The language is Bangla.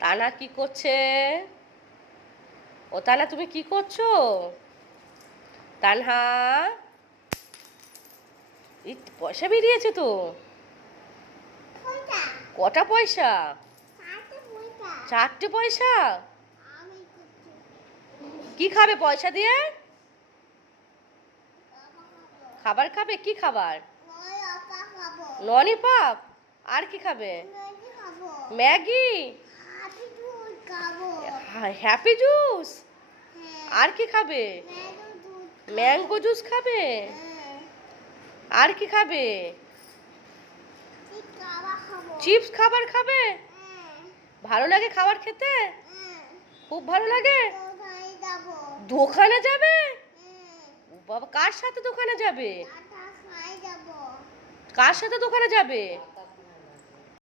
তানা কি করছে? ও তানা, তুমি কি করছো? তানহা, এই পয়সা বেরিয়েছে তো। কটা পয়সা? 4টে পয়সা। কি খাবে পয়সা দিয়ে? খাবার খাবে? কি খাবার? ললিপপ। আর কি খাবে? ম্যাগি। Happy juice. আর কি খাবে? ম্যাঙ্গো জুস খাবে। আর কি খাবে? চিপস খাবার খাবে। ভালো লাগে খাবার খেতে? খুব ভালো লাগে। দোকানে যাবে? বাবা, কার সাথে দোকানে যাবে? কার সাথে দোকানে যাবে?